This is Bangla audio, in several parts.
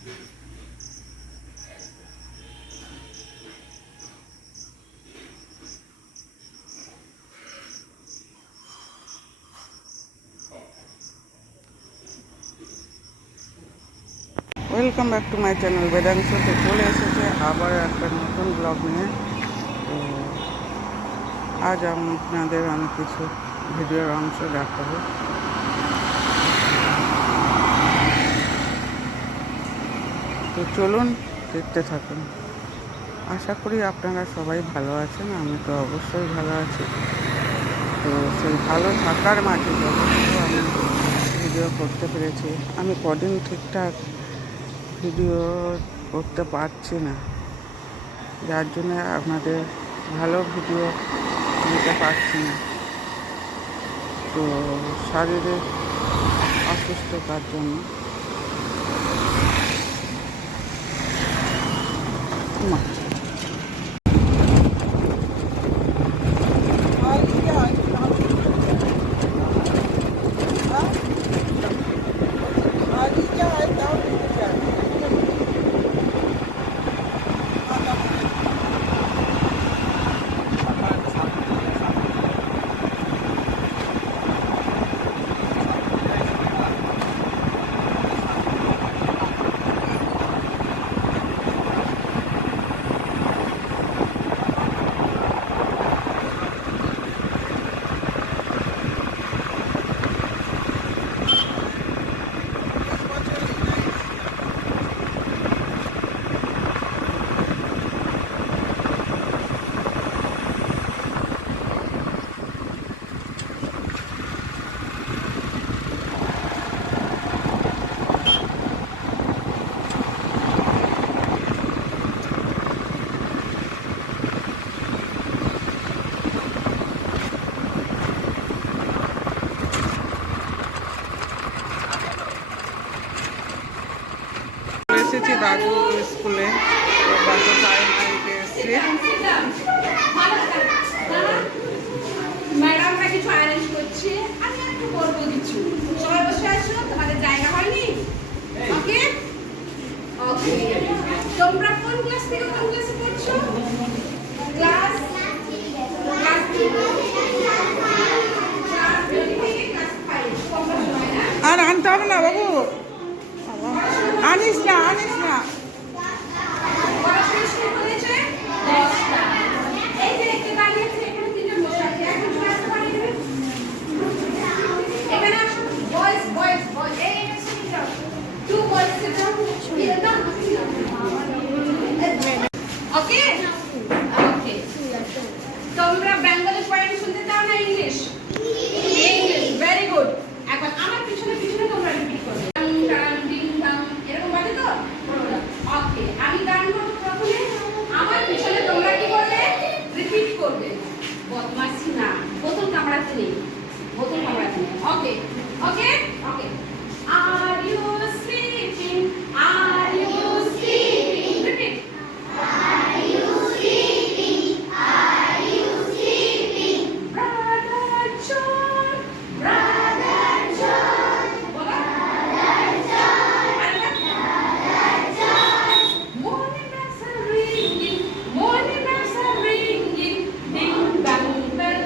Welcome back to my channel বেদাংশতে চলে এসেছে আবার একটা নতুন ব্লগ নিয়ে। তো আজ আপনাদের আমি কিছু ভিডিওর অংশ দেখাবো। তো চলুন দেখতে থাকুন। আশা করি আপনারা সবাই ভালো আছেন, আমি তো অবশ্যই ভালো আছি। তো সেই ভালো থাকার মাঝে যথেষ্ট আমি ভিডিও করতে পেরেছি। আমি কদিন ঠিকঠাক ভিডিও করতে পারছি না, যার জন্য আপনাদের ভালো ভিডিও দিতে পারছি না। তো শারীরিক অসুস্থতার জন্য এসেছি বাবু স্কুলে। তো বাবু প্রাইমারিতে এসেছি। ম্যাডামরা কিছু অ্যারেঞ্জ করছে, আমি একটু করবো কিছু। সবাই বসে আছো, তোমাদের জায়গা হয়নি? ওকে ওকে। তোমরা কোন ক্লাস থেকে কোন ক্লাসে পড়ছো? ক্লাস আর আনতে হবে না বাবু, আনিস না আনিস না। পড়াশোনা শুরু করেছে 10টা। এই যে একটা দাঁড়িয়ে আছে, এখানে তিনজন বসে আছে। এখন ক্লাস পাঠিয়ে দেবে। এখানে আসো, বয়েজ বয়েজ বয়েজ। এই এসে যাও। Two boys sit down. Okay okay. তোমরা বেঙ্গলি পয়েন্ট শুনতে চাও না ইংলিশ? English, very good. এখন আমার পিছনে পিছনে তোমরা রিপিট করবে। এরকম বাজে তো? ওকে, আমি গান করবো প্রথমে, আমার পিছনে তোমরা কি করবে? রিপিট করবে। বদমাশি না, বোতল কামড়াতে নেই, বোতল কামড়াতে নেই। Okay okay okay. Are you sleeping? Are you sleeping? Repeat. Are you sleeping? Are you sleeping? Brother John, brother John, বলো। Brother John, brother John. Morning bells are ringing, morning bells are ringing, ding dong bell,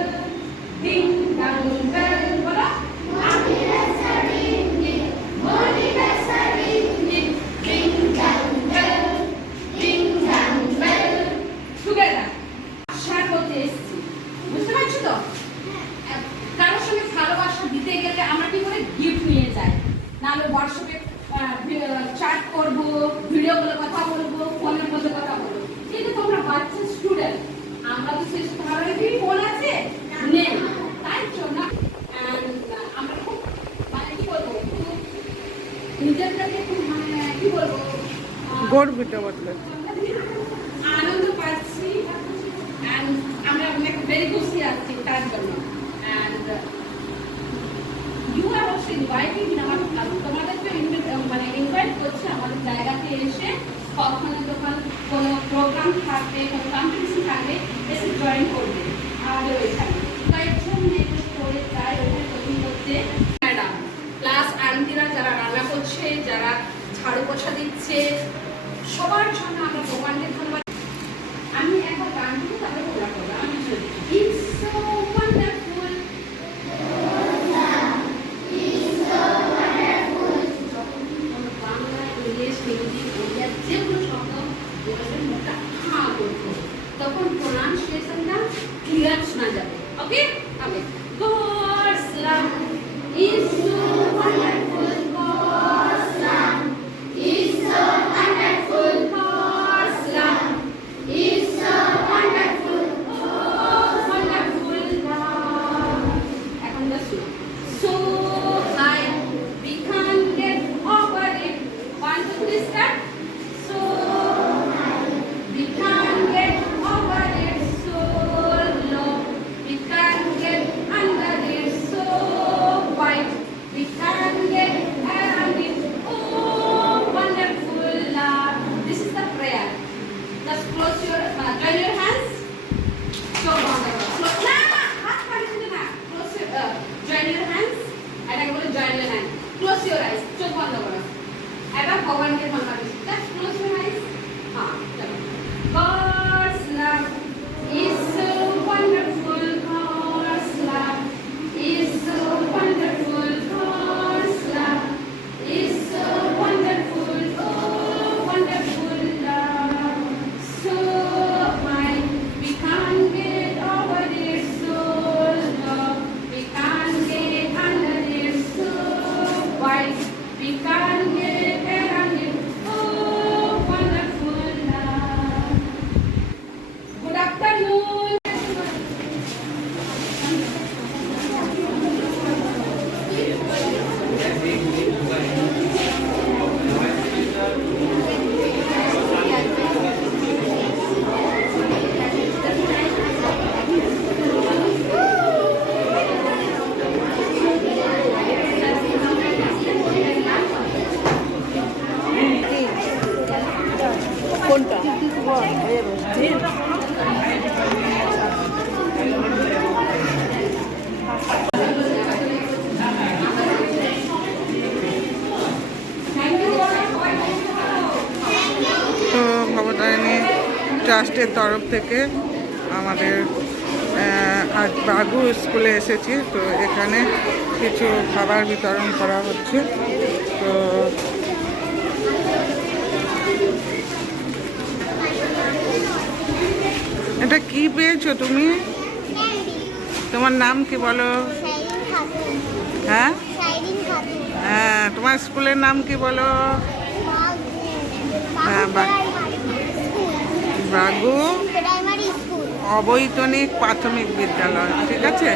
ding dong bell, বলো। Morning bells are ringing, morning bells are ringing, ding dong bell, ding dong bell. Together. আশার মধ্যে এসেছি, বুঝতে পারছো তো? কারোর সঙ্গে ভালোবাসা দিতে গেলে আমরা কি করে গিফট নিয়ে যাই, নাহলে হোয়াটসঅ্যাপে চ্যাট করবো, ভিডিও কলে কথা বলবো, ফোনের মধ্যে কথা বলবো। কিন্তু তোমরা বাচ্চা স্টুডেন্ট, আমরা তো সেই ধরনের কি ফোন আছে নেই, তাই জন্য আমরা খুব মানে কি বলবো, খুব নিজেরটাকে খুব মানে কি বলবো, গর্বিত বটলে আনন্দ পাচ্ছি। আমরা অনেক ভেরি খুশি আছি তার জন্য। You are also invited in our club. তোমাদেরকে মানে ইনভাইট করছি আমাদের জায়গাতে এসে, কখনো যখন কোনো প্রোগ্রাম থাকবে, কোনো কম্পিটিশন থাকবে, এসে জয়েন করবে আমাদের ওইখানে। কয়েকজন মেয়েদের করে যায় ওখানে তৈরি করতে ম্যাডাম প্লাস আন্টিরা যারা রান্না করছে, যারা ঝাড়ু পোছা দিচ্ছে, সবার জন্য আমরা ভগবানকে ধন্যবাদ। আমি একবার গান দিই, তারপরে তোমরা করবে। আমি চলি। It's so wonderful. যখন কোনো বাংলা, ইংলিশ, হিন্দি, ওড়িয়া যেগুলো শব্দ বলবে মুখটা হাঁ করবো, তখন প্রোনাউন্সিয়েশনটা ক্লিয়ার শোনা যাবে। ওকে ওকে God's love is so wonderful. God's love is so wonderful. God's love is so wonderful. Oh, wonderful love. এখন দেখো, so high we can't get over it. 1 2 3 start. So high we can't get over it. So low we can't get under it. So wide we can't get around it. Oh, wonderful love. This is the prayer. Just close your join your hands. So close. হাত পাঠিয়ে না। Close your join your hands. এটা বলে join your hand. Close your eyes. চোখ বন্ধ করো। এটা ভগবানকে ধন্যবাদ দিচ্ছি। Just close your eyes. হ্যাঁ, চলো। God's love is so wonderful. God's love is so wonderful. God's love is so wonderful. Oh, wonderful love. So high we can't get over it. So low we can't get under it. So wide we can't get around it. Oh, wonderful love. Good afternoon. তো ভবতারিণী ট্রাস্টের তরফ থেকে আমাদের আজ বাগু স্কুলে এসেছি। তো এখানে কিছু খাবার বিতরণ করা হচ্ছে। তো এটা কি পেয়েছো তুমি? তোমার নাম কি বলো? হ্যাঁ হ্যাঁ, তোমার স্কুলের নাম কি বলো? হ্যাঁ, বাগু অবৈতনিক প্রাথমিক বিদ্যালয়। ঠিক আছে।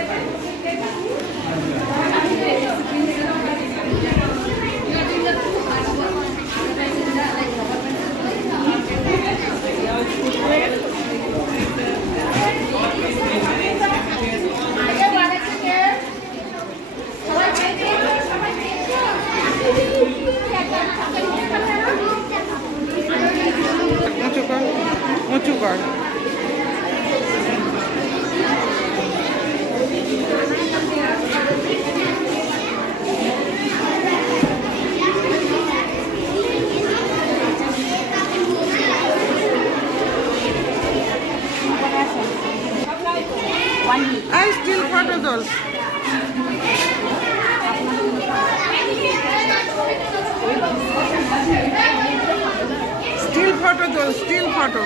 উঁচু কর, উঁচু কর। I still photo তোল। স্টিল ফটো তোল, স্টিল ফটো।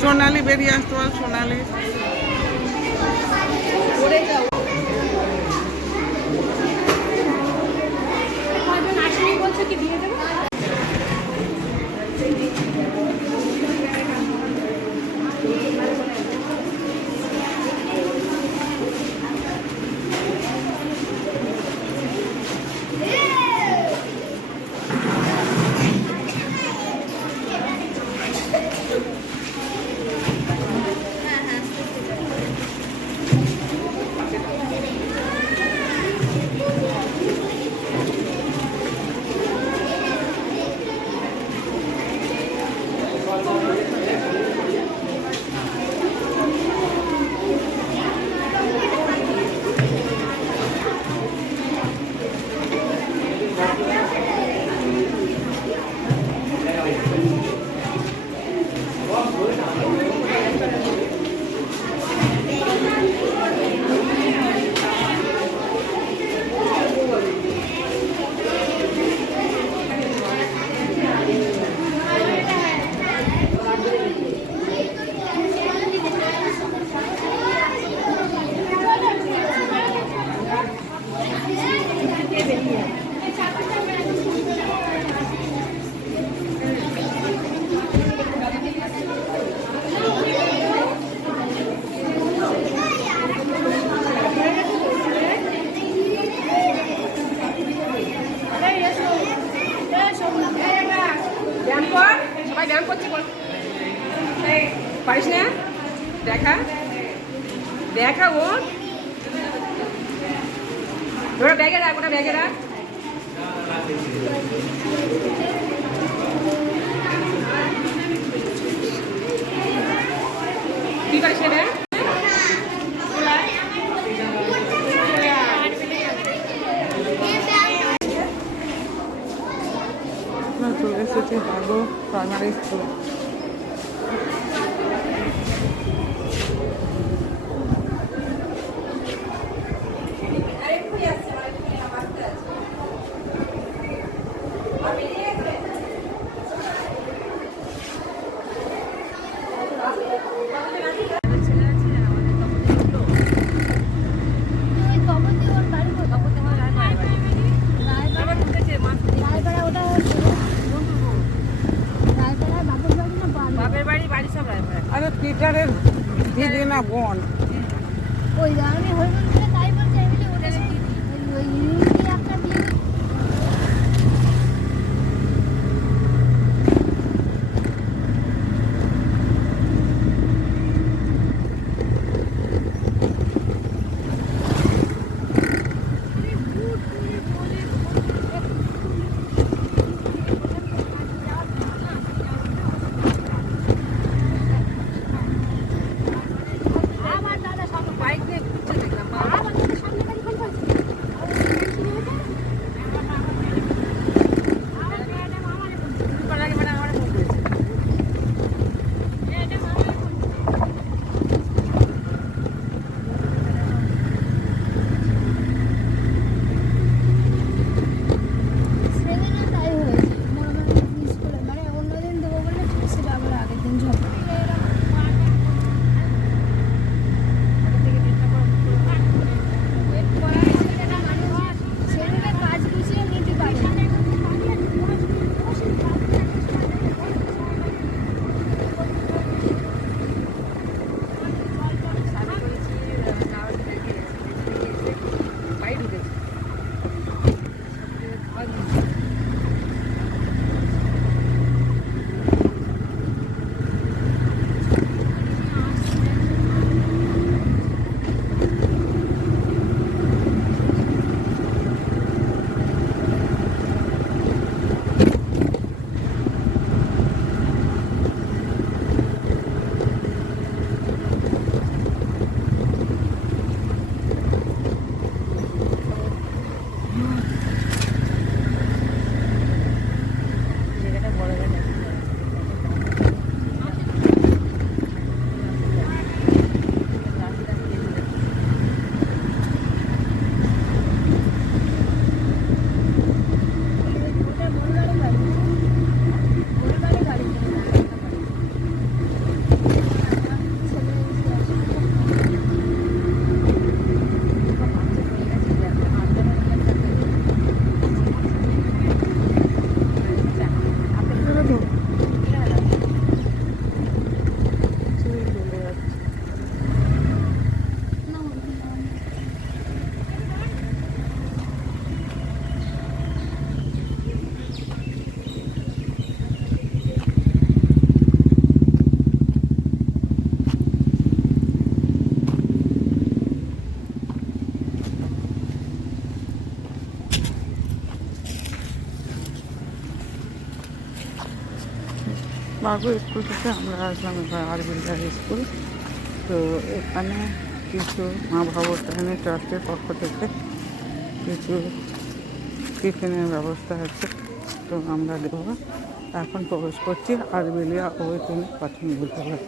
সোনালি বেরিয়ে আসতে বল, সোনালি। বলছো কি দিয়ে দেবো? সবাই ব্যায়াম করছে বল। পারিস না? দেখা দেখা ও ওটা ব্যাগে রাখ, ওটা ব্যাগে রাখ। কি পারিস না? চলে এসেছে বাগো প্রাইমারি স্কুল। আরে পিটারের দিদি না বোন। ওই আমি হরিমন করে তাই বলছি আমি ওটা ওই ইউনিটি একটা দিয়ে বাগো স্কুল থেকে আমরা আসলাম এবার আরবিল্লার স্কুল। তো এখানে কিছু মা ভবতারিণী ট্রাস্টের পক্ষ থেকে কিছু টিফিনের ব্যবস্থা আছে, তো আমরা দেবো। এখন প্রবেশ করছি আরবিলিয়া ওয়েটিং প্রাথমিক বিদ্যালয়।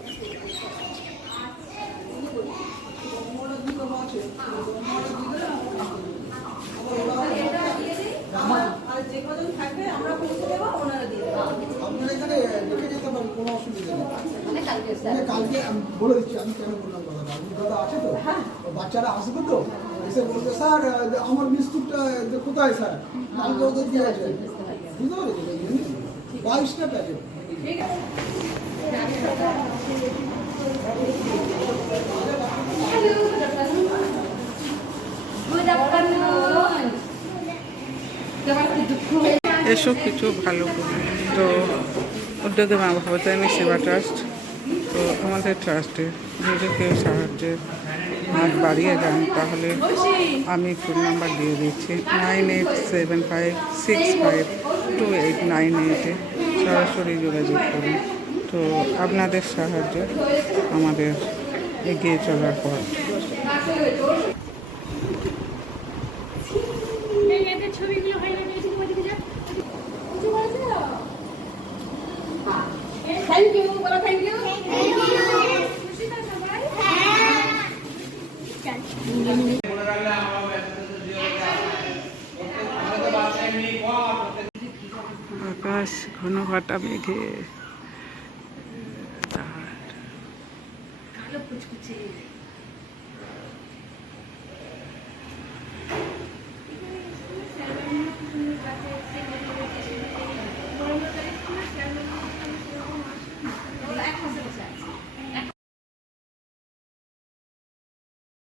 কালকে আমি বলে দিচ্ছি আমি কেন বললাম কথাটা। দাদা আছে তো, বাচ্চারা আসবে তো, এসে বলবে স্যার আমার বিস্কুটটা কোথায় স্যার, কালকে ওদের দিয়ে আছে, বুঝতে পারছি 22টা প্যাকেট। এসব কিছু ভালো করে তো উদ্যোগে মা ভবতারিণী সেবা ট্রাস্ট। তো আমাদের ট্রাস্টে যদি কেউ সাহায্যের হাত বাড়িয়ে যান তাহলে আমি ফোন নাম্বার দিয়ে দিচ্ছি 9875652898-এ সরাসরি যোগাযোগ করুন। তো আপনাদের সাহায্য আমাদের এগিয়ে চলার পথ। এদের ছবিগুলো হয় না এদিকে ওদিকে যা কিছু বলছো থ্যাংক ইউ, বলো থ্যাংক ইউ। খুশি তো সবাই চল আকাশ ঘন ঘটা মেঘে কালো কুচকুচে